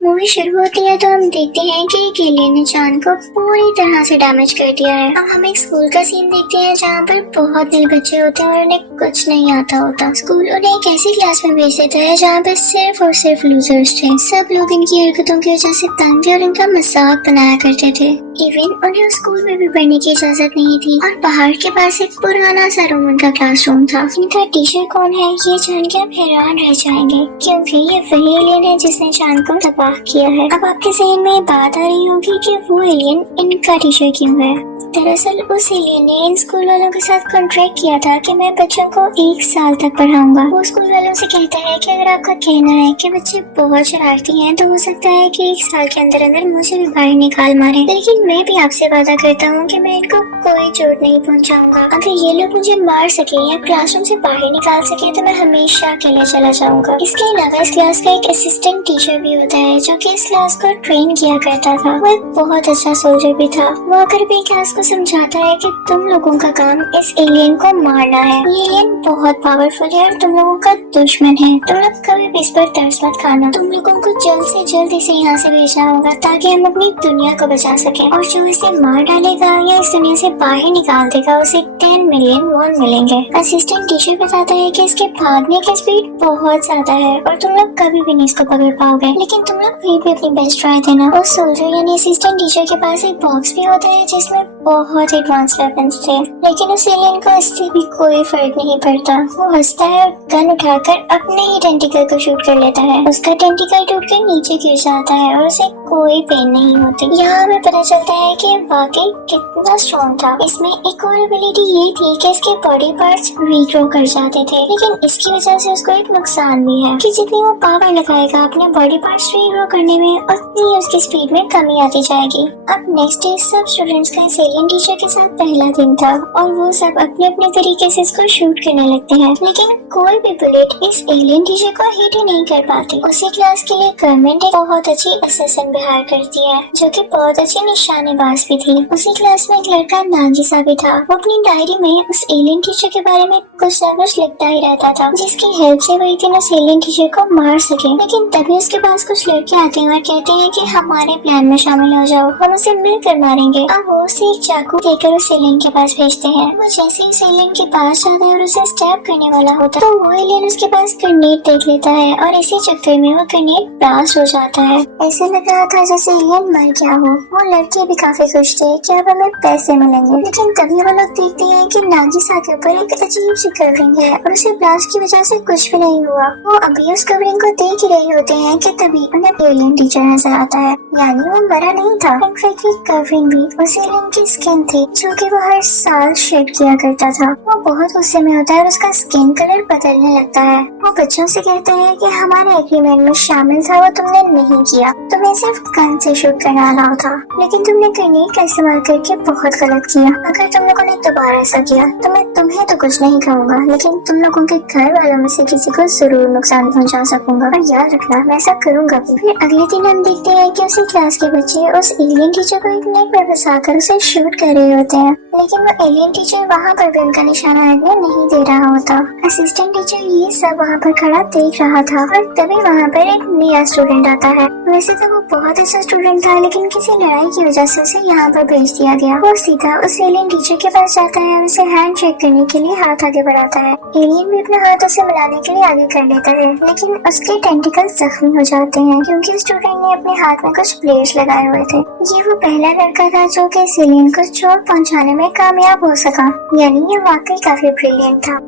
Movie शुरू होती है तो हम देखते हैं कि एक एलियन ने चांद को पूरी तरह से डैमेज कर दिया है। अब हम एक स्कूल का सीन देखते हैं जहाँ पर बहुत दिल बच्चे होते हैं और उन्हें कुछ नहीं आता होता। स्कूल उन्हें एक ऐसी क्लास में भेज देता है जहाँ पर सिर्फ और सिर्फ लूजर्स थे। सब लोग इनकी हरकतों की वजह से तंग थे और इनका मजाक बनाया करते थे। इवन उन्हें स्कूल में भी पढ़ने की इजाजत नहीं थी और पहाड़ के पास एक पुराना सा रूम उनका क्लासरूम था। इनका टीचर कौन है ये जान के आप हैरान रह जाएंगे, क्योंकि ये वही एलियन है जिसने चांद को तबाह किया है। अब आपके ज़हन में बात आ रही होगी कि वो एलियन इनका टीचर क्यों है। दरअसल उस एलियन ने इन स्कूल वालों के साथ कॉन्ट्रैक्ट किया था कि मैं बच्चों को 1 साल तक पढ़ाऊंगा। वो स्कूल वालों से कहता है कि अगर आपका कहना है कि बच्चे बहुत शरारती हैं तो हो सकता है कि 1 साल के अंदर अंदर मुझे भी बाहर निकाल मारे, लेकिन मैं भी आपसे वादा करता हूँ कि मैं इनको कोई चोट नहीं पहुँचाऊंगा। अगर ये लोग मुझे मार सके या क्लासरूम से बाहर निकाल सके तो मैं हमेशा अकेले चला जाऊंगा। इसके अलावा इस क्लास का एक असिस्टेंट टीचर भी होता है जो कि इस क्लास को ट्रेन किया करता था। वो एक बहुत अच्छा सोल्जर भी था। वो आकर भी क्लास को समझाता है कि तुम लोगों का काम इस एलियन को मारना है। ये एलियन बहुत पावरफुल है और तुम लोगों का दुश्मन है। तुम लोग कभी भी इस पर तरस मत खाना। तुम लोगों को जल्द से जल्द इसे यहाँ से भेजना होगा ताकि हम अपनी दुनिया को बचा सकें। और जो इसे मार डालेगा या इस दुनिया से बाहर निकाल देगा उसे 10 मिलियन वॉन मिलेंगे। असिस्टेंट टीचर बताता है कि इसके भागने की स्पीड बहुत ज्यादा है और तुम लोग कभी भी नहीं इसको पकड़ पाओगे, लेकिन तुम लोग फिर भी अपनी बेस्ट ट्राई देना। उस सोल्जर यानी असिस्टेंट टीचर के पास एक बॉक्स भी होता है जिसमें बहुत एडवांस वेपन्स थे, लेकिन उस एलियन को इससे भी कोई फर्क नहीं पड़ता। वो हंसता है और गन उठाकर अपने ही टेंटिकल को शूट कर लेता है। उसका टेंटिकल टूटकर नीचे गिर जाता है और उसे कोई पेन नहीं होती। यहाँ हमें पता चलता है कि वाकई कितना स्ट्रॉन्ग था। इसमें एक और एबिलिटी ये थी कि इसके बॉडी पार्ट्स रीग्रो कर जाते थे, लेकिन इसकी वजह से उसको एक नुकसान भी है कि जितनी वो पावर लगाएगा अपने बॉडी पार्ट्स रीग्रो करने में उतनी उसकी स्पीड में कमी आती जाएगी। अब नेक्स्ट डे सब स्टूडेंट्स का एलियन टीचर के साथ पहला दिन था और वो सब अपने अपने तरीके से इसको शूट करने लगते हैं, लेकिन कोई भी बुलेट इस एलियन टीचर को हिट ही नहीं कर पाती। उसी क्लास के लिए गवर्नमेंट एक बहुत अच्छी असिस्टेंट हायर करती है जो कि बहुत अच्छी निशानेबाज भी थी। उसी क्लास में एक लड़का नागिसा भी था। वो अपनी डायरी में उस एलियन टीचर के बारे में कुछ न कुछ लिखता ही रहता था, जिसकी हेल्प से वो एक दिन उस एलियन टीचर को मार सके। लेकिन तभी उसके पास कुछ लड़के आते हैं और कहते हैं कि हमारे प्लान में शामिल हो जाओ, हम उसे मिलकर मारेंगे। अब वो उसे एक चाकू देकर उस एलियन के पास भेजते हैं। वो जैसे उस एलियन के पास जाता है और उसे स्टैब करने वाला होता है तो वो एलियन उसके पास ग्रेनेड देख लेता है और इसी चक्कर में वो ग्रेनेड ब्लास्ट हो जाता है। ऐसे लग रहा था जैसे एलियन मर गया हो। वो लड़के भी काफी खुश थे कि अब हमें पैसे मिलेंगे, लेकिन तभी वो लोग देखते हैं कि नागिसा के ऊपर एक अजीब सी कवरिंग है और उसे ब्लास्ट की वजह से कुछ भी नहीं हुआ। वो अभी उस कवरिंग को देख ही रहे होते हैं कि तभी उन्हें एलियन टीचर नजर आता है, यानी वो मरा नहीं था। इनफैक्ट ये कवरिंग भी उस एलियन की स्किन थी जो कि वो हर साल शेड किया करता था। वो बहुत गुस्से में होता है और उसका स्किन कलर बदलने लगता है। वो बच्चों से कहते हैं कि हमारे एग्रीमेंट में शामिल था वो तुमने नहीं किया, तुम्हें सिर्फ गन से शूट करना अलाउ था, लेकिन तुमने ग्रेनेड का इस्तेमाल करके बहुत गलत किया। अगर तुम लोगों ने दोबारा ऐसा किया तो मैं तुम्हें तो कुछ नहीं कहूँगा, लेकिन तुम लोगों के घर वालों में से किसी को जरूर नुकसान पहुँचा सकूंगा और याद रखना मैं ऐसा करूँगा भी। फिर अगले दिन हम देखते हैं कि उसी क्लास के बच्चे उस एलियन टीचर को एक नेट पर फंसाकर उसे शूट कर रहे होते हैं, लेकिन वो एलियन टीचर वहाँ पर भी उनका निशाना लगने नहीं दे रहा होता। असिस्टेंट टीचर ये सब वहाँ पर खड़ा देख रहा था और तभी वहाँ पर एक नया स्टूडेंट आता है। वैसे तो वो बहुत अच्छा स्टूडेंट था, लेकिन किसी लड़ाई की वजह से उसे यहाँ पर भेज दिया गया। वो सीधा उस एलियन टीचर के पास जाता है और उसे हैंड शेक करने के लिए हाथ आगे बढ़ाता है। एलियन भी अपने हाथ उसे मिलाने के लिए आगे कर लेता है, लेकिन उसके टेंटिकल्स जख्मी हो जाते हैं क्योंकि स्टूडेंट ने अपने हाथ में कुछ प्लेट्स लगाए हुए थे। ये वो पहला लड़का था जो कि इस एलियन को चोट पहुँचाने में कामयाब हो सका, यानी ये वाकई काफी ब्रिलियंट था।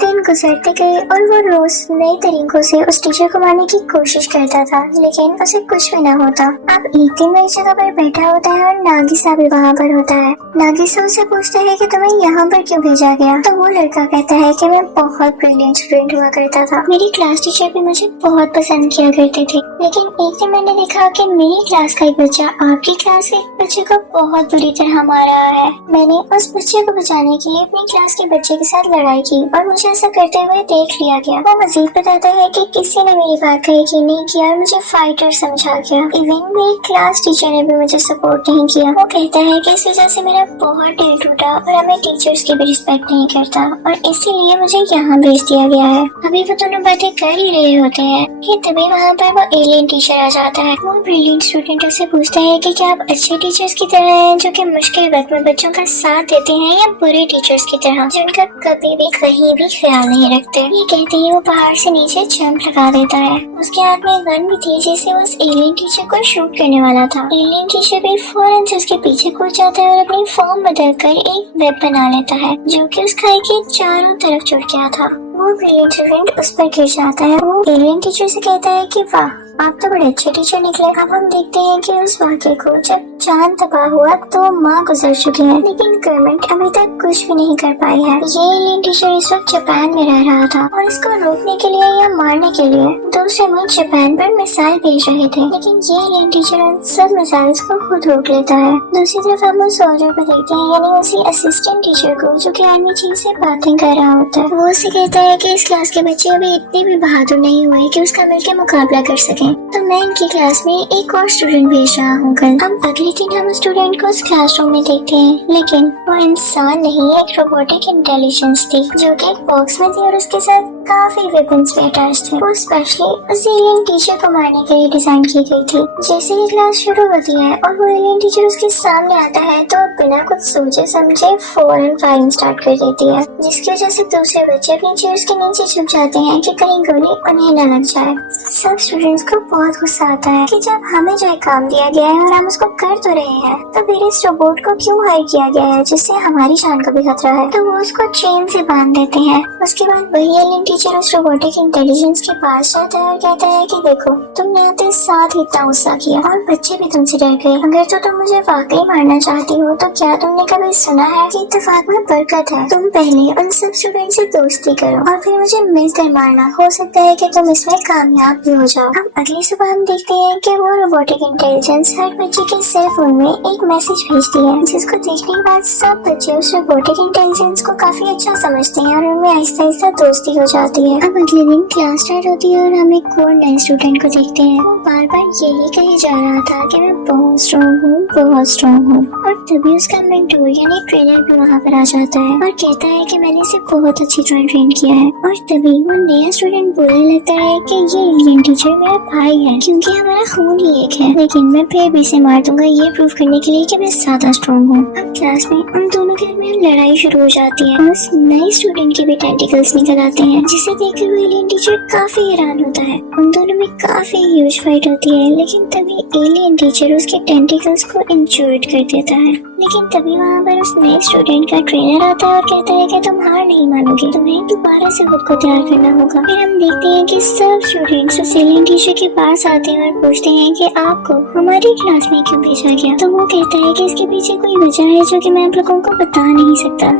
दिन गुजरते गए और वो रोज नए तरीकों से उस टीचर को मारने की कोशिश करता था, लेकिन उसे कुछ भी न होता। अब एक दिन वही जगह पर बैठा होता है और नागिसा भी वहाँ पर होता है। नागिसा उसे पूछता है कि तुम्हें यहाँ पर क्यों भेजा गया, तो वो लड़का कहता है कि मैं बहुत ब्रिलियंट स्टूडेंट हुआ करता था, मेरी क्लास टीचर भी मुझे बहुत पसंद किया करते थे, लेकिन एक दिन मैंने देखा कि मेरी क्लास का एक बच्चा आपकी क्लास के एक बच्चे को बहुत बुरी तरह मार रहा है। मैंने उस बच्चे को बचाने के लिए अपनी क्लास के बच्चे के साथ लड़ाई की और मुझे ऐसा करते हुए देख लिया गया। वो मजीद बताता है कि किसी ने मेरी बात का यकीन नहीं किया और मुझे फाइटर समझा गया। इवन मेरी क्लास टीचर ने भी मुझे सपोर्ट नहीं किया। वो कहता है कि इस वजह से मेरा बहुत दिल टूटा और अब मैं टीचर्स की भी रिस्पेक्ट नहीं करता और इसीलिए मुझे यहाँ भेज दिया गया है। अभी वो दोनों बातें कर ही रहे होते हैं कि तभी वहाँ पर वो एलियन टीचर आ जाता है। वो ब्रिलियंट स्टूडेंटों से पूछता है कि क्या आप अच्छे टीचर्स की तरह हैं जो कि मुश्किल वक्त में बच्चों का साथ देते हैं, या बुरे टीचर्स की तरह जिनका कभी भी कहीं भी ख्याल नहीं रखते। ये कहते ही वो पहाड़ से नीचे जंप लगा देता है। उसके हाथ में गन भी थी जिसे वो उस एलियन टीचर को शूट करने वाला था। एलियन टीचर भी फौरन से उसके पीछे कूद जाता है और अपनी फॉर्म बदलकर एक वेब बना लेता है जो कि उस खाई के चारों तरफ जुड़ गया था। वो ब्रिलियंट स्टूडेंट उस पर गिर जाता है। वो एलियन टीचर से कहता है कि वाह, आप तो बड़े अच्छे टीचर निकले। अब हम देखते हैं कि उस वाक़े को जब चांद तबाह हुआ तो माँ गुजर चुकी है, लेकिन गवर्नमेंट अभी तक कुछ भी नहीं कर पाई है। ये एलियन टीचर इस वक्त जापान में रह रहा था और इसको रोकने के लिए या मारने के लिए दूसरे मुल्क जापान पर मिसाइल भेज रहे थे, लेकिन ये एलियन टीचर उन सब मिसाइल को खुद रोक लेता है। दूसरी तरफ हम उस सोल्जर को देखते हैं, यानी उसी असिस्टेंट टीचर को जो कि आर्मी चीफ से बातें कर रहा होता है। वो उसे कहता है कि इस क्लास के बच्चे अभी इतने भी बहादुर नहीं हुए कि उसका मिलकर मुकाबला कर सकें, तो मैं इनकी क्लास में एक और स्टूडेंट भेज रहा हूँ कल। अब अगले दिन हम स्टूडेंट को उस क्लासरूम में देखते हैं, लेकिन वो इंसान नहीं, एक रोबोटिक इंटेलिजेंस थी जो कि एक बॉक्स में थी और उसके साथ काफी वेपन्स भी अटैच थे। वो स्पेशली उस एलियन टीचर को मारने के लिए डिजाइन की गई थी। जैसे ही क्लास शुरू होती है और वो एलियन टीचर उसके सामने आता है तो बिना कुछ सोचे समझे फौरन फायरिंग स्टार्ट कर देती है, जिसकी वजह से दूसरे बच्चे अपनी चेयर्स के नीचे छुप जाते हैं कि कहीं गोली उन्हें न लग जाए। सब स्टूडेंट्स को बहुत गुस्सा आता है कि जब हमें जो एक काम दिया गया है और हम उसको कर तो रहे हैं, तो फिर इस रोबोट को क्यों हायर किया गया है जिससे हमारी जान का भी खतरा है। तो वो उसको चेन से बांध देते हैं। उसके बाद वही एलियन टीचर उस रोबोटिक इंटेलिजेंस के पास जाता है और कहता है कि देखो, तुमने आते साथ ही इतना गुस्सा किया और बच्चे भी तुमसे डर गए। अगर तो तुम मुझे वाकई मारना चाहती हो तो क्या तुमने कभी सुना है कि इत्तेफाक में बरकत है। तुम पहले उन सब स्टूडेंट से दोस्ती करो और फिर मुझे मिलकर मारना, हो सकता है कि तुम इसमें कामयाब भी हो जाओ। अब अगली सुबह हम देखते हैं कि वो रोबोटिक इंटेलिजेंस हर बच्चे के सेल फोन में एक मैसेज भेजती है, जिसको देखने के बाद सब बच्चे उस रोबोटिक इंटेलिजेंस को काफी अच्छा समझते हैं और उनमें आहिस्ता आहिस्ता दोस्ती हो जाती है। अब अगले दिन क्लास स्टार्ट होती है और हम एक और नए स्टूडेंट को देखते हैं। वो बार बार यही कहे जा रहा था कि मैं बहुत स्ट्रॉन्ग हूँ, बहुत स्ट्रॉन्ग हूँ, और तभी उसका मेंटोर यानी ट्रेनर भी वहाँ पर आ जाता है और कहता है कि मैंने इसे बहुत अच्छी तरह ट्रेन किया है। और तभी वो नया स्टूडेंट बोलने लगता है कि ये एलियन टीचर मेरा भाई है क्योंकि हमारा खून ही एक है, लेकिन मैं फिर भी इसे मार दूंगा ये प्रूव करने के लिए कि मैं ज्यादा स्ट्रॉन्ग हूँ। अब क्लास में उन दोनों के में लड़ाई शुरू हो जाती है और उस नए स्टूडेंट के भी टेंटिकल्स निकल आते हैं, जिसे देखकर वो एलियन टीचर काफी हैरान होता है। उन दोनों में काफी ह्यूज फाइट होती है, लेकिन तभी एलियन टीचर उसके टेंटिकल्स को इंजर्ड कर देता है। लेकिन तभी वहाँ पर उस नए स्टूडेंट का ट्रेनर आता है और कहता है कि तुम हार नहीं मानोगे, तुम्हें दोबारा से खुद को तैयार करना होगा। फिर हम देखते हैं कि सब स्टूडेंट्स उस एलियन टीचर के पास आते हैं और पूछते हैं कि आपको हमारी क्लास में क्यों भेजा गया। तो वो कहता है कि इसके पीछे कोई वजह है जो कि मैं आप लोगों को बता नहीं सकता,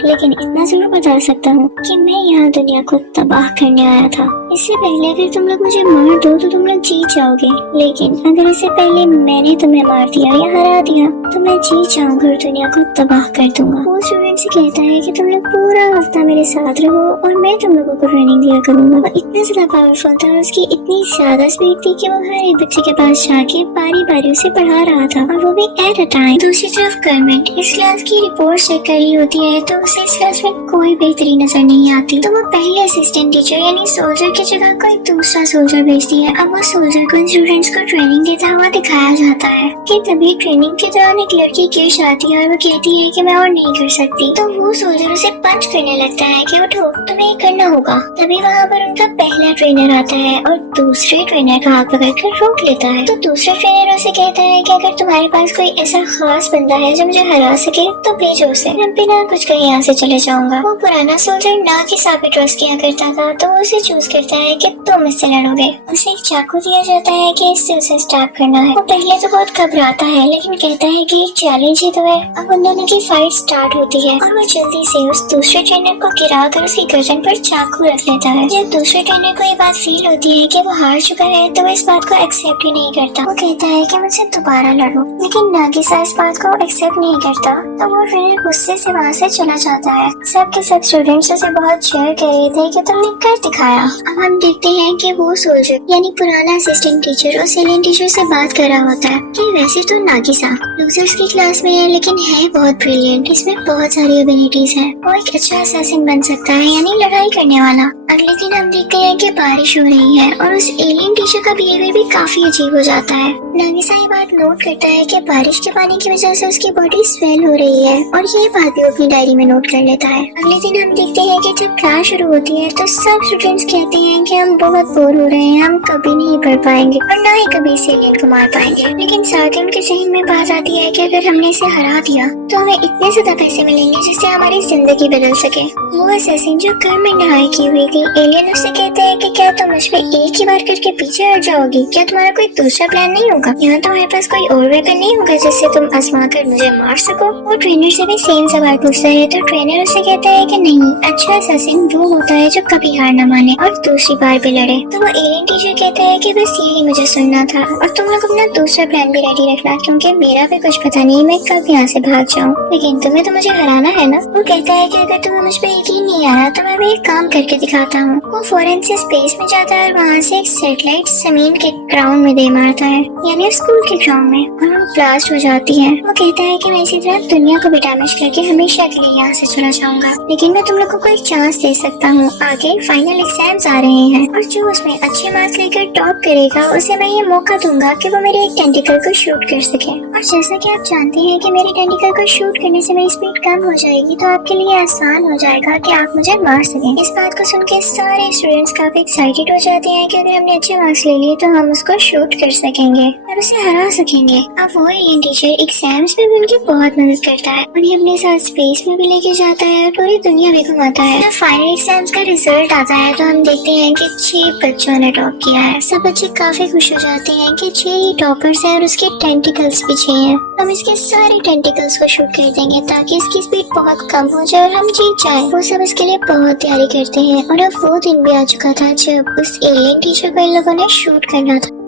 लेकिन इतना जरूर बता सकता हूँ कि मैं यहाँ दुनिया को तबाह करने आया था। इससे पहले अगर तुम लोग मुझे मार दो तो तुम लोग जीत जाओगे, लेकिन अगर इससे पहले मैंने तुम्हें मार दिया या हरा दिया तो मैं जीत जाऊंगा और दुनिया को तबाह कर दूंगा। वो स्टूडेंट से कहता है कि तुम लोग पूरा हफ्ता मेरे साथ रहो और मैं तुम लोगों को ट्रेनिंग दिया करूंगा। वो इतना ज्यादा पावरफुल था और उसकी इतनी ज्यादा स्पीड थी कि वो हर एक बच्चे के पास जाके बारी बारी उसे पढ़ा रहा था, और वो भी एट अ टाइम। दूसरी तरफ गवर्नमेंट इस क्लास की रिपोर्ट चेक कर रही होती है तो उसे इस क्लास में कोई बेहतरी नजर नहीं आती। तो वो पहले असिस्टेंट टीचर यानी सोल्जर की जगह कोई दूसरा सोल्जर भेजती है। अब वो सोल्जर को स्टूडेंट्स को ट्रेनिंग देता हुआ दिखाया जाता है कि तभी ट्रेनिंग के दौरान एक लड़की गिर जाती है और वो कहती है कि मैं और नहीं कर सकती। तो वो सोल्जर उसे पंच करने लगता है कि उठो, तुम्हें ये करना होगा। तभी वहाँ पर उनका पहला ट्रेनर आता है और दूसरे ट्रेनर का हाथ पकड़कर रोक लेता है। तो दूसरा ट्रेनर उसे कहता है कि अगर तुम्हारे पास कोई ऐसा खास बंदा है जो मुझे हरा सके तो भेजो उसे, मैं बिना कुछ कहे यहाँ से चले जाऊंगा। वो पुराना सोल्जर ना कि सा पे ट्रस्ट किया करता था, तो वो उसे चूज करता है कि तुम इससे लड़ोगे। उसे एक चाकू दिया जाता है कि इससे उसे स्टैप करना है। वो पहले तो बहुत घबराता है, लेकिन कहता है कि एक चैलेंज ही तो है। अब उन दोनों की फाइट स्टार्ट होती है और वो जल्दी से उस दूसरे ट्रेनर को गिरा कर उसकी गर्दन पर चाकू रख लेता है। जब दूसरे ट्रेनर को ये बात फील होती है कि वो हार चुका है तो वो इस बात को एक्सेप्ट ही नहीं करता। वो कहता है कि मुझसे दोबारा लड़ो, लेकिन नागिसा इस बात को एक्सेप्ट नहीं करता। तो वो ट्रेनर गुस्से से वहाँ से चला जाता है। सबके सब स्टूडेंट्स उसे बहुत चेयर कर रहे थे कि तुमने कर दिखाया। अब हम देखते हैं कि वो सोल्जर यानी पुराना असिस्टेंट टीचर उस एलियन टीचर से बात कर रहा होता है कि वैसे तो नागिसा लूजर्स की क्लास में है, लेकिन है बहुत ब्रिलियंट, इसमें बहुत सारी एबिलिटीज है, वो एक अच्छा असैसिन बन सकता है, यानी लड़ाई करने वाला। अगले दिन हम देखते हैं कि बारिश हो रही है और उस एलियन टीचर का बिहेवियर भी काफी अजीब हो जाता है। नागिसा ये बात नोट करता है कि बारिश के पानी की वजह से उसकी बॉडी स्वेल हो रही है और ये बात भी अपनी डायरी में नोट कर लेता है। अगले दिन हम देखते हैं कि जब क्लास शुरू होती है तो सब स्टूडेंट्स कहते हैं कि हम बहुत बोर हो रहे हैं, हम कभी नहीं पढ़ पाएंगे और ना ही कभी इस एलियन को मार पाएंगे। लेकिन साथ ही उनके जहन में बात आती है कि अगर हमने इसे हरा दिया तो हमें इतने ज्यादा पैसे मिलेंगे जिससे हमारी जिंदगी बदल सके। वो असैसिन जो गवर्नमेंट हायर की हुई थी, एलियन उससे कहते हैं कि क्या तुम मुझ पे एक ही बार करके पीछे हट जाओगी? क्या तुम्हारा कोई दूसरा प्लान नहीं होगा? यहाँ तुम्हारे पास कोई और वेपन नहीं होगा जिससे तुम आजमा कर मुझे मार सको? वो ट्रेनर से भी सेम सवाल पूछता है तो ट्रेनर उससे कहता है कि नहीं, अच्छा असैसिन वो होता है जो कभी हार न माने और दूसरी बार भी लड़े। तो वो एलियन टीचर कहता है कि बस यही मुझे सुनना था और तुम लोग अपना दूसरा प्लान भी रेडी रखना, क्योंकि मेरा भी कुछ पता नहीं मैं कब यहाँ से भाग जाऊँ, लेकिन तुम्हें तो मुझे हराना है ना। वो कहता है कि अगर तुम्हें मुझ पे यकीन नहीं आ रहा तो मैं भी एक काम करके दिखाता हूँ। वो फौरन से स्पेस में जाता है और वहाँ से एक सैटेलाइट जमीन के ग्राउंड में दे मारता है, यानी स्कूल के ग्राउंड में, और वो ब्लास्ट हो जाती है। वो कहता है कि मैं इसी तरह दुनिया को भी डैमेज करके हमेशा के लिए यहाँ से चला जाऊंगा, लेकिन मैं तुम लोगों को एक चांस दे सकता हूँ। आगे फाइनल एग्जाम्स आ रहे हैं और जो उसमें अच्छे मार्क्स लेकर टॉप करेगा उसे मैं ये मौका दूंगा कि वो मेरे एक टेंटिकल को शूट कर सके। और जैसा कि आप जानते हैं कि मेरे टेंटिकल को शूट करने से मेरी स्पीड कम हो जाएगी, तो आपके लिए आसान हो जाएगा कि आप मुझे मार सकें। इस बात को सुन के सारे स्टूडेंट्स काफी एक्साइटेड हो जाते हैं कि अगर हमने अच्छे मार्क्स ले लिए तो हम उसको शूट कर सकेंगे और उसे हरा सकेंगे। अब वो एलियन टीचर एग्जाम्स में भी उनकी बहुत मदद करता है, उन्हें अपने साथ स्पेस में भी लेके जाता है और पूरी दुनिया भी घुमाता है। जब फाइनल एग्जाम्स का रिजल्ट आता है तो हम देखते हैं कि 6 बच्चों ने टॉप किया है। सब बच्चे काफी खुश हो जाते हैं कि 6 ही टॉपर्स हैं और उसके टेंटिकल्स भी 6 हैं। हम इसके सारे टेंटिकल्स को शूट कर देंगे ताकि इसकी स्पीड बहुत कम हो जाए और हम जीत जाए। वो सब इसके लिए बहुत तैयारी करते हैं और अब वो दिन भी आ चुका था जब उस एलियन टीचर को इन लोगों ने शूट करना था।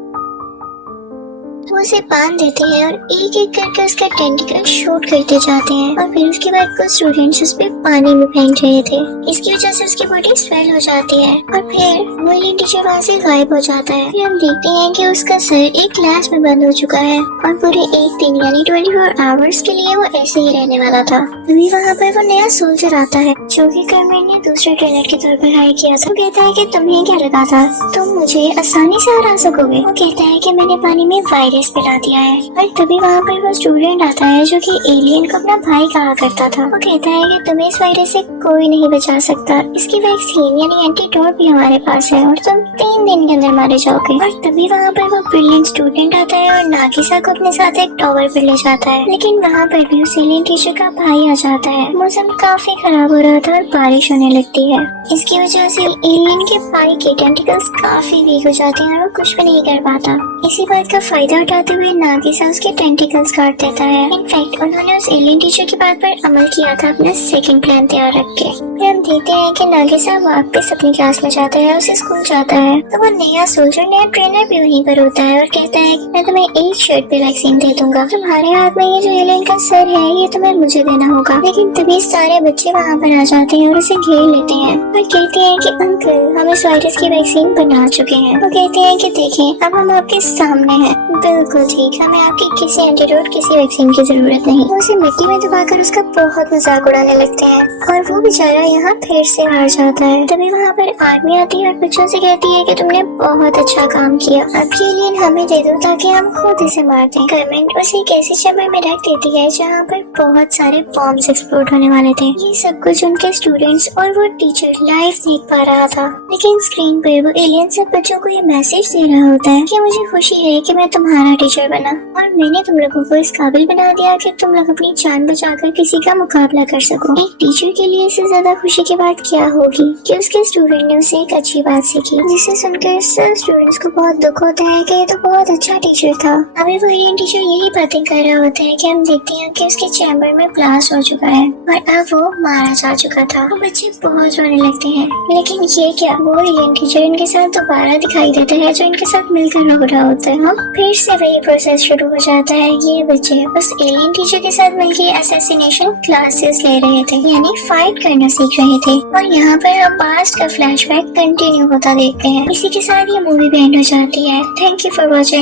वो उसे बांध देते हैं और एक एक करके उसका टेंटिकल शूट करते जाते हैं और फिर उसके बाद कुछ स्टूडेंट्स उस पे पानी में फेंक रहे थे, इसकी वजह से उसकी बॉडी स्वेल हो जाती है और फिर वो एलियन टीचर वहाँ से गायब हो जाता है। फिर हम देखते हैं कि उसका सर एक ग्लास में बंद हो चुका है और पूरे एक दिन यानी 24 आवर्स के लिए वो ऐसे ही रहने वाला था। तभी वहाँ पर वो नया सोल्जर आता है जो कि गवर्नमेंट ने दूसरे ट्रेनर के तौर पर हायर किया था। वो कहता है कि तुम्हें क्या लगा था तुम मुझे आसानी से हरा सकोगे? वो कहता है कि मैंने पानी में वायरस पिला दिया है। और तभी वहाँ पर वो स्टूडेंट आता है जो कि एलियन को अपना भाई कहा करता था। वो कहता है कि तुम्हें इस वायरस से कोई नहीं बचा सकता, इसकी वैक्सीन यानी एंटीडोट भी हमारे पास है और तुम 3 दिन के अंदर मारे जाओगे। और तभी वहाँ पर वो ब्रिलियंट स्टूडेंट आता है और नागिसा को अपने साथ एक टॉवर पर ले जाता है, लेकिन वहाँ पर भी उस एलियन टीचर का भाई आ जाता है। मौसम काफी खराब हो रहा था और बारिश होने लगती है, इसकी वजह से एलियन के भाई के टेंटिकल्स काफी वीक हो जाते हैं और वो कुछ भी नहीं कर पाता। इसी बात का फायदा उठाते हुए नागिसा उसके टेंटिकल्स काट देता है। इनफैक्ट उन्होंने उस एलियन टीचर की बात पर अमल किया था अपना सेकंड प्लान तैयार रख के। फिर हम देखते हैं कि नागिसा वापस अपनी क्लास में जाता है, उसे स्कूल जाता है तो वो नया सोल्जर नया ट्रेनर भी वहीं पर होता है और कहता है कि मैं तुम्हें एक शर्ट पे वैक्सीन दे दूंगा, तुम्हारे हाथ में ये जो एलियन का सर है ये तुम्हें मुझे देना होगा। लेकिन तभी सारे बच्चे वहाँ पर आ जाते हैं और उसे घेर लेते हैं और कहते हैं कि अंकल हम इस वायरस की वैक्सीन बना चुके हैं। वो कहते हैं कि देखें अब हम आपके सामने हैं। बिल्कुल ठीक, हमें आपकी किसी एंटीडोट किसी वैक्सीन की जरूरत नहीं। वो उसे मिट्टी में दबाकर उसका बहुत मजाक उड़ाने लगते हैं और वो बेचारा यहाँ फिर से हार जाता है। तभी वहाँ पर आर्मी आती है और बच्चों से कहती है कि तुमने बहुत अच्छा काम किया, अब ये एलियन हमें दे दो ताकि हम खुद इसे मार दें। गवर्नमेंट उसे एक ऐसी चैम्बर में रख देती है जहाँ पर बहुत सारे बॉम्ब्स एक्सप्लोड होने वाले थे। ये सब कुछ उनके स्टूडेंट्स और वो टीचर लाइव देख पा रहा था, लेकिन स्क्रीन पर वो एलियन सब बच्चों को ये मैसेज दे रहा होता है कि मुझे खुशी है कि मैं तुम्हारा टीचर बना और मैंने तुम लोगों को इस काबिल बना दिया कि तुम लोग अपनी जान बचाकर किसी का मुकाबला कर सको। एक टीचर के लिए इससे ज्यादा खुशी की बात क्या होगी कि उसके स्टूडेंट ने उसे एक अच्छी बात सीखी, जिसे सुनकर सब स्टूडेंट्स को बहुत दुख होता है कि ये तो बहुत अच्छा टीचर था। अभी वो एलियन टीचर यही बातें कर रहा होता है कि हम देखते हैं कि उसके चैम्बर में ब्लास्ट हो चुका है और अब वो मारा जा चुका था। वो बच्चे बहुत रोने लगते हैं, लेकिन ये क्या, वो एलियन टीचर इनके साथ दोबारा दिखाई देता है जो इनके साथ मिलकर रो रहा होता है। हम फिर से वही प्रोसेस शुरू हो जाता है। ये बच्चे उस एलियन टीचर के साथ मिलकर असैसिनेशन क्लासेस ले रहे थे, यानी फाइट करना सीख रहे थे। और यहाँ पर हम पास्ट का फ्लैशबैक कंटिन्यू होता देखते हैं। इसी के साथ ये मूवी भी एंड हो जाती है। Thank you for watching.